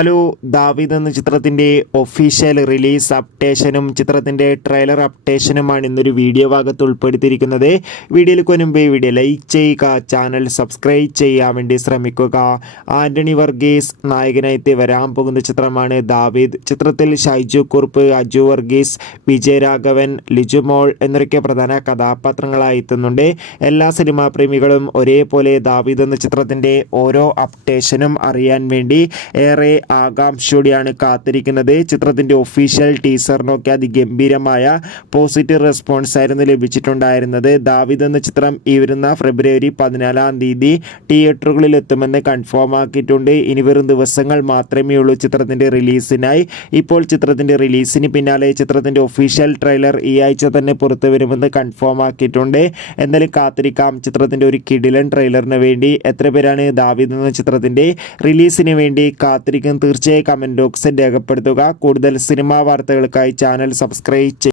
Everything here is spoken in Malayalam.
ഹലോ, ദാവീദ് എന്ന ചിത്രത്തിൻ്റെ ഒഫീഷ്യൽ റിലീസ് അപ്ഡേഷനും ചിത്രത്തിൻ്റെ ട്രെയിലർ അപ്ഡേഷനുമാണ് ഇന്നൊരു വീഡിയോ ഭാഗത്ത് ഉൾപ്പെടുത്തിയിരിക്കുന്നത്. വീഡിയോയിൽ മുൻപേ വീഡിയോ ലൈക്ക് ചെയ്യുക, ചാനൽ സബ്സ്ക്രൈബ് ചെയ്യാൻ വേണ്ടി ശ്രമിക്കുക. ആൻ്റണി വർഗീസ് നായകനായിട്ട് വരാൻ പോകുന്ന ചിത്രമാണ് ദാവീദ്. ചിത്രത്തിൽ ഷൈജു കുറുപ്പ്, അജു വർഗീസ്, വിജയരാഘവൻ, ലിജുമോൾ എന്നൊക്കെ പ്രധാന കഥാപാത്രങ്ങളായി എത്തുന്നുണ്ട്. എല്ലാ സിനിമാ പ്രേമികളും ഒരേപോലെ ദാവീദ് എന്ന ചിത്രത്തിൻ്റെ ഓരോ അപ്ഡേഷനും അറിയാൻ വേണ്ടി ഏറെ ആകാംക്ഷയോടെയാണ് കാത്തിരിക്കുന്നത്. ചിത്രത്തിൻ്റെ ഒഫീഷ്യൽ ടീസറിനൊക്കെ അതിഗംഭീരമായ പോസിറ്റീവ് റെസ്പോൺസ് ആയിരുന്നു ലഭിച്ചിട്ടുണ്ടായിരുന്നത്. ദാവീദ് എന്ന ചിത്രം ഈ വരുന്ന ഫെബ്രുവരി 14 തിയേറ്ററുകളിൽ എത്തുമെന്ന് കൺഫേം ആക്കിയിട്ടുണ്ട്. ഇനി വെറും ദിവസങ്ങൾ മാത്രമേ ഉള്ളൂ ചിത്രത്തിൻ്റെ റിലീസിനായി. ഇപ്പോൾ ചിത്രത്തിൻ്റെ റിലീസിന് പിന്നാലെ ചിത്രത്തിൻ്റെ ഒഫീഷ്യൽ ട്രെയിലർ ഈ ആഴ്ച തന്നെ പുറത്തു വരുമെന്ന് കൺഫേം ആക്കിയിട്ടുണ്ട്. എന്തായാലും കാത്തിരിക്കാം ചിത്രത്തിൻ്റെ ഒരു കിടിലൻ ട്രെയിലറിന് വേണ്ടി. എത്ര പേരാണ് ദാവീദ് എന്ന ചിത്രത്തിൻ്റെ റിലീസിന് വേണ്ടി കാത്തിരിക്കും? തീർച്ചയായും കമൻറ്റ് ബോക്സിൽ രേഖപ്പെടുത്തുക. കൂടുതൽ സിനിമാ വാർത്തകൾക്കായി ചാനൽ സബ്സ്ക്രൈബ് ചെയ്യുക.